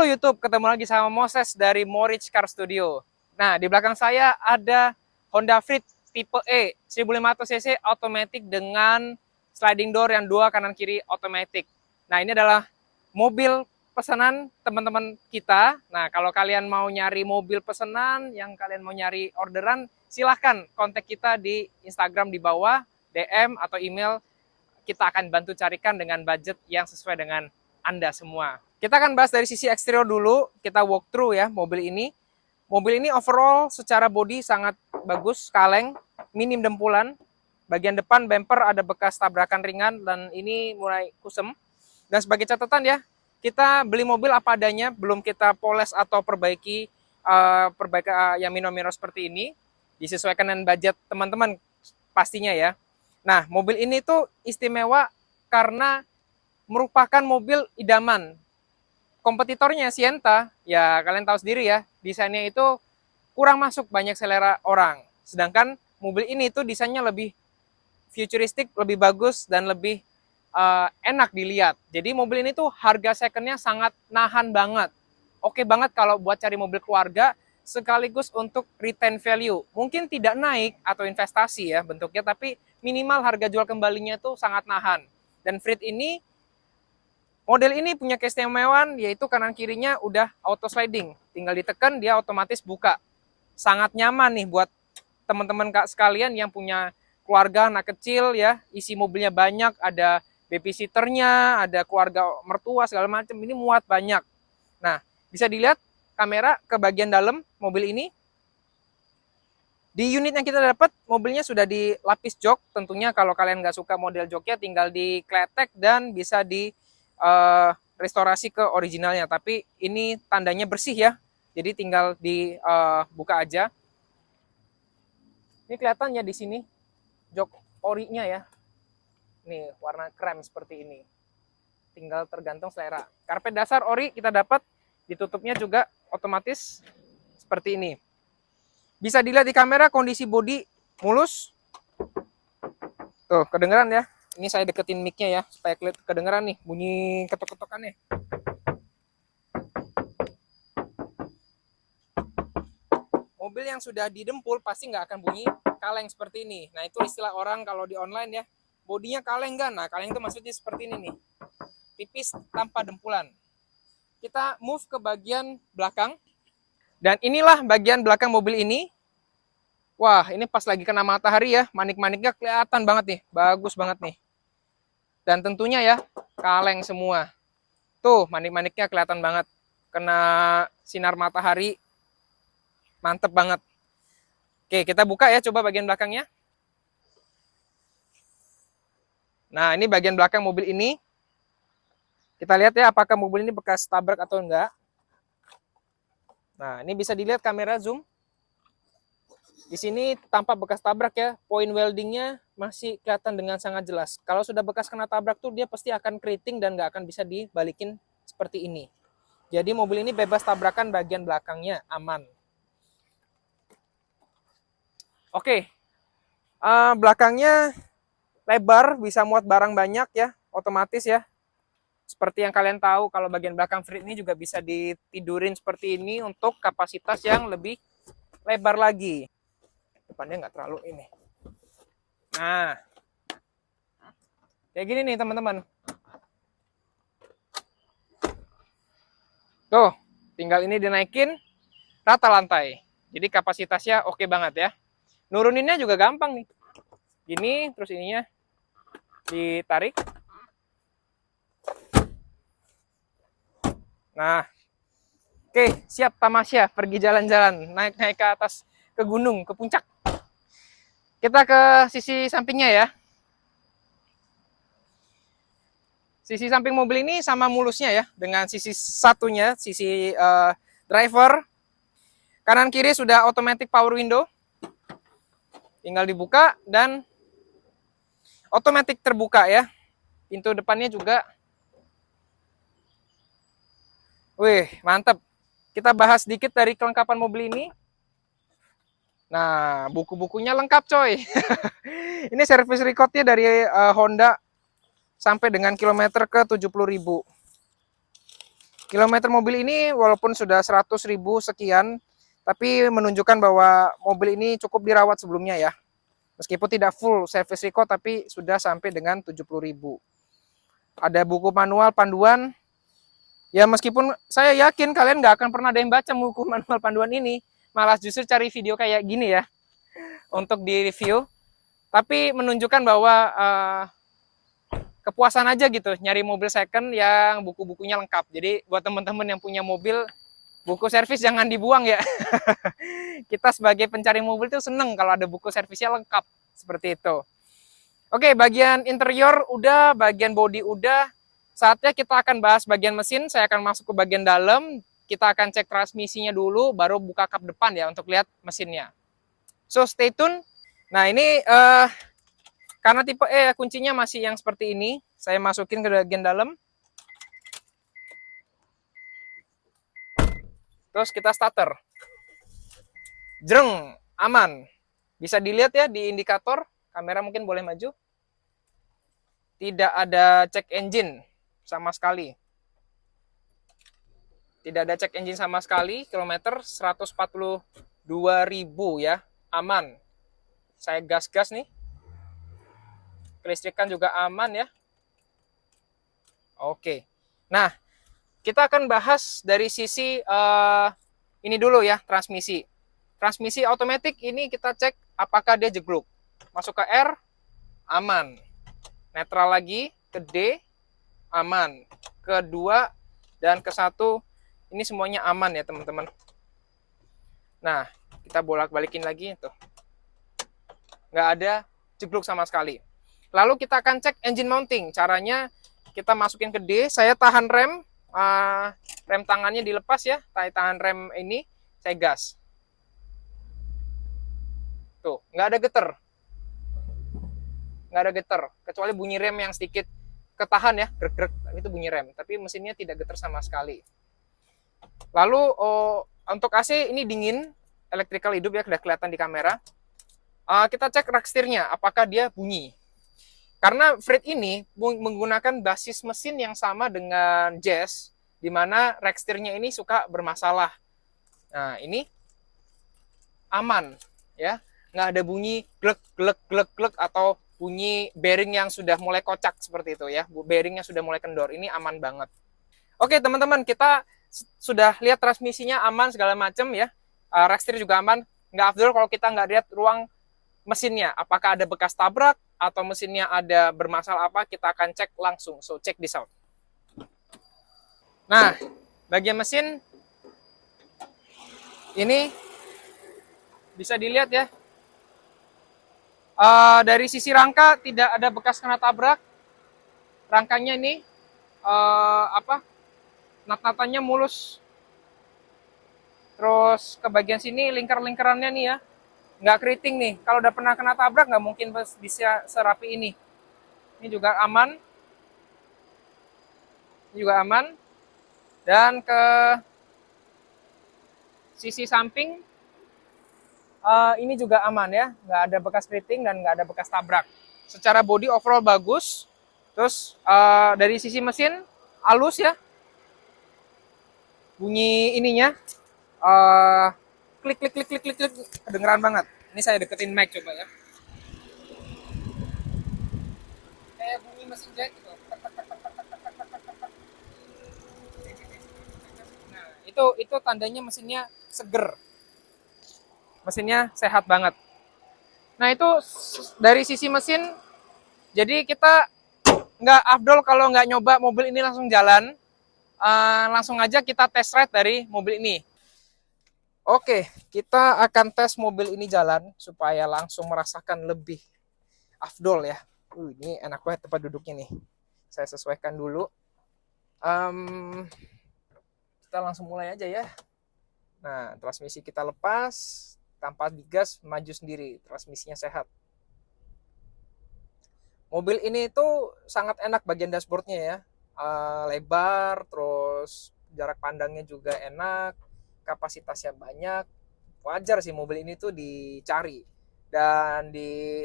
Halo YouTube, ketemu lagi sama Moses dari Morich Car Studio. Nah, di belakang saya ada Honda Freed tipe E 1500cc automatic dengan sliding door yang dua kanan kiri automatic. Nah, ini adalah mobil pesanan teman-teman kita. Nah, kalau kalian mau nyari mobil pesanan, yang kalian mau nyari orderan, silahkan kontak kita di Instagram di bawah, DM atau email. Kita akan bantu carikan dengan budget yang sesuai dengan Anda semua. Kita akan bahas dari sisi eksterior dulu, kita walk through ya mobil ini. Mobil ini overall secara bodi sangat bagus, kaleng, minim dempulan. Bagian depan bumper ada bekas tabrakan ringan dan ini mulai kusem. Dan sebagai catatan ya, kita beli mobil apa adanya, belum kita poles atau perbaiki yang minor-minor seperti ini. Disesuaikan dengan budget teman-teman pastinya ya. Nah, mobil ini tuh istimewa karena merupakan mobil idaman. Kompetitornya Sienta, ya kalian tahu sendiri ya, desainnya itu kurang masuk banyak selera orang. Sedangkan mobil ini tuh desainnya lebih futuristik, lebih bagus, dan lebih enak dilihat. Jadi mobil ini tuh harga secondnya sangat nahan banget. Oke banget kalau buat cari mobil keluarga, sekaligus untuk retain value. Mungkin tidak naik atau investasi ya bentuknya, tapi minimal harga jual kembalinya tuh sangat nahan. Dan Freed ini, model ini punya keistimewaan yaitu kanan kirinya udah auto sliding. Tinggal ditekan dia otomatis buka. Sangat nyaman nih buat teman-teman sekalian yang punya keluarga anak kecil ya, isi mobilnya banyak, ada babysitternya, ada keluarga mertua segala macam, ini muat banyak. Nah, bisa dilihat kamera ke bagian dalam mobil ini. Di unit yang kita dapat, mobilnya sudah dilapis jok. Tentunya kalau kalian nggak suka model joknya, tinggal dikletek dan bisa di restorasi ke originalnya. Tapi ini tandanya bersih ya, jadi tinggal dibuka aja. Ini kelihatannya di sini jok orinya ya. Nih, warna krem seperti ini. Tinggal tergantung selera. Karpet dasar ori kita dapat, ditutupnya juga otomatis seperti ini. Bisa dilihat di kamera kondisi bodi mulus. Tuh, kedengeran ya. Ini saya deketin mic-nya ya, supaya kedengeran nih bunyi ketok-ketokannya. Mobil yang sudah didempul pasti nggak akan bunyi kaleng seperti ini. Nah, itu istilah orang kalau di online ya, bodinya kaleng kan? Nah, kaleng itu maksudnya seperti ini nih, tipis tanpa dempulan. Kita move ke bagian belakang. Dan inilah bagian belakang mobil ini. Wah, ini pas lagi kena matahari ya, manik-maniknya kelihatan banget nih, bagus banget nih. Dan tentunya ya, kaleng semua. Tuh, manik-maniknya kelihatan banget. Kena sinar matahari, mantep banget. Oke, kita buka ya, coba bagian belakangnya. Nah, ini bagian belakang mobil ini. Kita lihat ya, apakah mobil ini bekas tabrak atau enggak. Nah, ini bisa dilihat kamera zoom. Di sini tampak bekas tabrak ya, point weldingnya masih kelihatan dengan sangat jelas. Kalau sudah bekas kena tabrak tuh dia pasti akan keriting dan nggak akan bisa dibalikin seperti ini. Jadi mobil ini bebas tabrakan bagian belakangnya, aman. Oke, belakangnya lebar, bisa muat barang banyak ya, otomatis ya. Seperti yang kalian tahu, kalau bagian belakang Freed ini juga bisa ditidurin seperti ini untuk kapasitas yang lebih lebar lagi. Depannya nggak terlalu ini. Nah, kayak gini nih teman-teman. Tuh, tinggal ini dinaikin rata lantai. Jadi kapasitasnya oke banget ya. Nuruninnya juga gampang nih. Gini, terus ininya ditarik. Nah, oke, siap tamasya, pergi jalan-jalan, naik-naik ke atas, ke gunung, ke puncak. Kita ke sisi sampingnya ya. Sisi samping mobil ini sama mulusnya ya, dengan sisi satunya, sisi driver. Kanan kiri sudah automatic power window. Tinggal dibuka dan otomatis terbuka ya. Pintu depannya juga. Wih, mantep. Kita bahas sedikit dari kelengkapan mobil ini. Nah, buku-bukunya lengkap coy. Ini service recordnya dari Honda sampai dengan kilometer ke 70.000. Kilometer mobil ini walaupun sudah 100.000 sekian, tapi menunjukkan bahwa mobil ini cukup dirawat sebelumnya ya. Meskipun tidak full service record, tapi sudah sampai dengan 70.000. Ada buku manual panduan. Ya meskipun saya yakin kalian nggak akan pernah ada yang baca buku manual panduan ini, malah justru cari video kayak gini ya untuk di review. Tapi menunjukkan bahwa kepuasan aja gitu nyari mobil second yang buku-bukunya lengkap. Jadi buat teman-teman yang punya mobil, buku servis jangan dibuang ya. Kita sebagai pencari mobil tuh seneng kalau ada buku servisnya lengkap seperti itu. Oke, bagian interior udah, bagian body udah. Saatnya kita akan bahas bagian mesin. Saya akan masuk ke bagian dalam. Kita akan cek transmisinya dulu, baru buka kap depan ya untuk lihat mesinnya. So stay tune. Nah ini karena tipe E kuncinya masih yang seperti ini. Saya masukin ke bagian dalam. Terus kita starter. Jreng, aman. Bisa dilihat ya di indikator. Kamera mungkin boleh maju. Tidak ada cek engine sama sekali. Tidak ada cek engine sama sekali. Kilometer 142.000 ya. Aman. Saya gas-gas nih. Kelistrikan juga aman ya. Oke. Nah, kita akan bahas dari sisi ini dulu ya, transmisi. Transmisi otomatis ini kita cek apakah dia jegluk. Masuk ke R, aman. Netral lagi, ke D, aman. Ke 2 dan ke 1, ini semuanya aman ya teman-teman. Nah, kita bolak-balikin lagi tuh. Nggak ada jegluk sama sekali. Lalu kita akan cek engine mounting. Caranya kita masukin ke D, saya tahan rem, rem tangannya dilepas ya, tahan rem ini, saya gas. Tuh, nggak ada getar. Nggak ada getar, kecuali bunyi rem yang sedikit ketahan ya, grek-grek, itu bunyi rem. Tapi mesinnya tidak getar sama sekali. Lalu untuk AC ini dingin, electrical hidup ya, sudah kelihatan di kamera. Kita cek rak setirnya, apakah dia bunyi. Karena Freed ini menggunakan basis mesin yang sama dengan Jazz, di mana rack setirnya ini suka bermasalah. Nah, ini aman, ya, nggak ada bunyi glek glek glek glek atau bunyi bearing yang sudah mulai kocak seperti itu ya. Bearingnya sudah mulai kendor, ini aman banget. Oke teman-teman, kita sudah lihat transmisinya aman segala macam ya. Rack setir juga aman. Nggak afdol kalau kita nggak lihat ruang mesinnya, apakah ada bekas tabrak atau mesinnya ada bermasalah apa, kita akan cek langsung. So check this out. Nah, bagian mesin ini bisa dilihat ya. Dari sisi rangka tidak ada bekas kena tabrak. Rangkanya ini nat-natannya mulus. Terus ke bagian sini lingkar-lingkarannya nih ya, nggak keriting nih. Kalau udah pernah kena tabrak nggak mungkin bisa serapi ini. Ini juga aman. Ini juga aman. Dan ke sisi samping ini juga aman ya, nggak ada bekas keriting dan nggak ada bekas tabrak. Secara body overall bagus. Terus dari sisi mesin halus ya. Bunyi ininya klik klik klik klik klik klik, kedengeran banget. Ini saya deketin mic coba ya. Kayak bunyi mesin jahit gitu. Nah, itu tandanya mesinnya seger. Mesinnya sehat banget. Nah, itu dari sisi mesin. Jadi kita nggak afdol kalau nggak nyoba mobil ini langsung jalan. Langsung aja kita test ride dari mobil ini. Oke, kita akan tes mobil ini jalan supaya langsung merasakan lebih afdol ya. Ini enak banget tempat duduknya nih. Saya sesuaikan dulu. Kita langsung mulai aja ya. Nah, transmisi kita lepas, tanpa digas, maju sendiri. Transmisinya sehat. Mobil ini tuh sangat enak bagian dashboardnya ya. Lebar, terus jarak pandangnya juga enak, kapasitasnya banyak. Wajar sih mobil ini tuh dicari. Dan di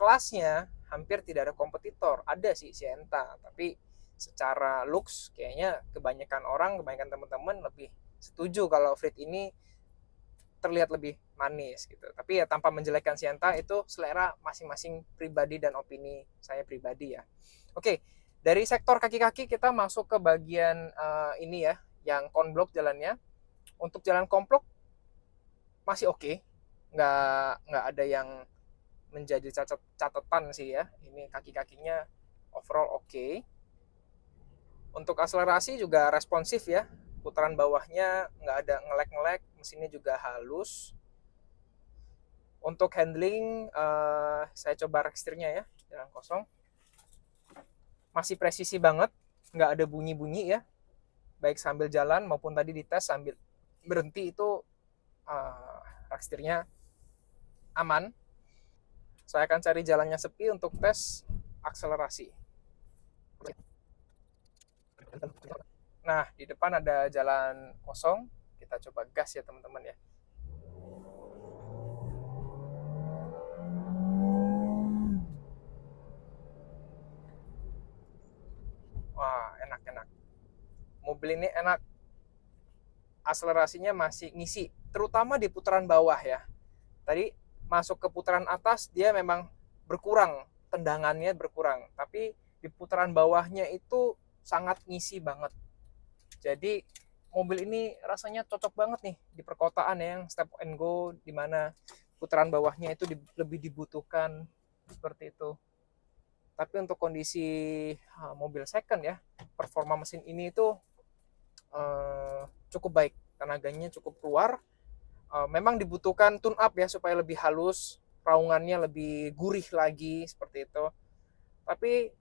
kelasnya hampir tidak ada kompetitor. Ada sih Sienta, tapi secara looks kayaknya kebanyakan teman-teman lebih setuju kalau Frit ini terlihat lebih manis gitu. Tapi ya tanpa menjelekkan Sienta, itu selera masing-masing pribadi dan opini saya pribadi ya. Oke, dari sektor kaki-kaki kita masuk ke bagian ini ya, yang konblok jalannya. Untuk jalan komplok masih oke, nggak ada yang menjadi catatan sih ya. Ini kaki-kakinya overall oke. Untuk akselerasi juga responsif ya, putaran bawahnya nggak ada ngelek-ngelek, mesinnya juga halus. Untuk handling saya coba rekstirnya ya, jalan kosong, masih presisi banget, nggak ada bunyi-bunyi ya, baik sambil jalan maupun tadi dites sambil berhenti itu rekstirnya aman. Saya akan cari jalannya sepi untuk tes akselerasi. Nah, di depan ada jalan kosong, kita coba gas ya teman-teman ya. Wah, enak-enak. Mobil ini enak. Akselerasinya masih ngisi, terutama di putaran bawah ya. Tadi masuk ke putaran atas dia memang berkurang, tendangannya berkurang. Tapi di putaran bawahnya itu sangat ngisi banget. Jadi mobil ini rasanya cocok banget nih di perkotaan ya, yang step and go, di mana putaran bawahnya itu lebih dibutuhkan seperti itu. Tapi untuk kondisi mobil second ya, performa mesin ini itu cukup baik, tenaganya cukup keluar. Memang dibutuhkan tune up ya supaya lebih halus, raungannya lebih gurih lagi seperti itu. Tapi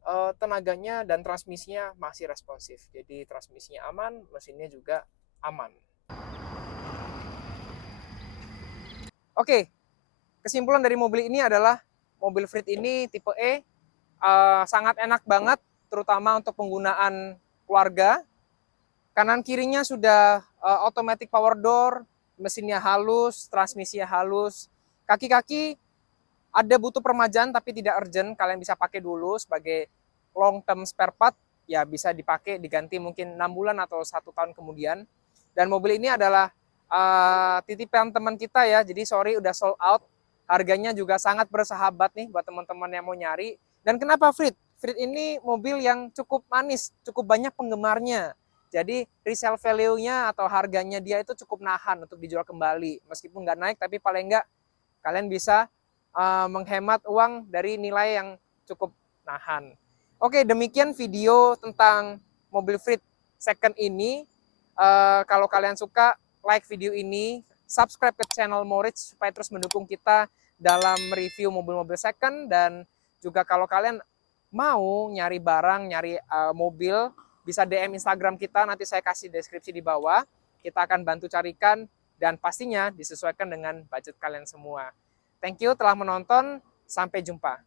tenaganya dan transmisinya masih responsif. Jadi transmisinya aman, mesinnya juga aman. Oke, kesimpulan dari mobil ini adalah mobil Frit ini tipe E sangat enak banget, terutama untuk penggunaan keluarga. Kanan kirinya sudah automatic power door, mesinnya halus, transmisinya halus. Kaki-kaki ada butuh permajaan tapi tidak urgent, kalian bisa pakai dulu sebagai long term spare part, ya bisa dipakai diganti mungkin 6 bulan atau 1 tahun kemudian. Dan mobil ini adalah titipan teman kita ya, jadi sorry udah sold out. Harganya juga sangat bersahabat nih buat teman-teman yang mau nyari. Dan kenapa Frit? Frit ini mobil yang cukup manis, cukup banyak penggemarnya. Jadi resale value-nya atau harganya dia itu cukup nahan untuk dijual kembali. Meskipun nggak naik, tapi paling nggak kalian bisa menghemat uang dari nilai yang cukup nahan. Oke, demikian video tentang mobil Frit second ini. Kalau kalian suka, like video ini, subscribe ke channel Moritz supaya terus mendukung kita dalam review mobil-mobil second. Dan juga kalau kalian mau nyari barang, nyari mobil, bisa DM Instagram kita, nanti saya kasih deskripsi di bawah. Kita akan bantu carikan dan pastinya disesuaikan dengan budget kalian semua. Thank you telah menonton, sampai jumpa.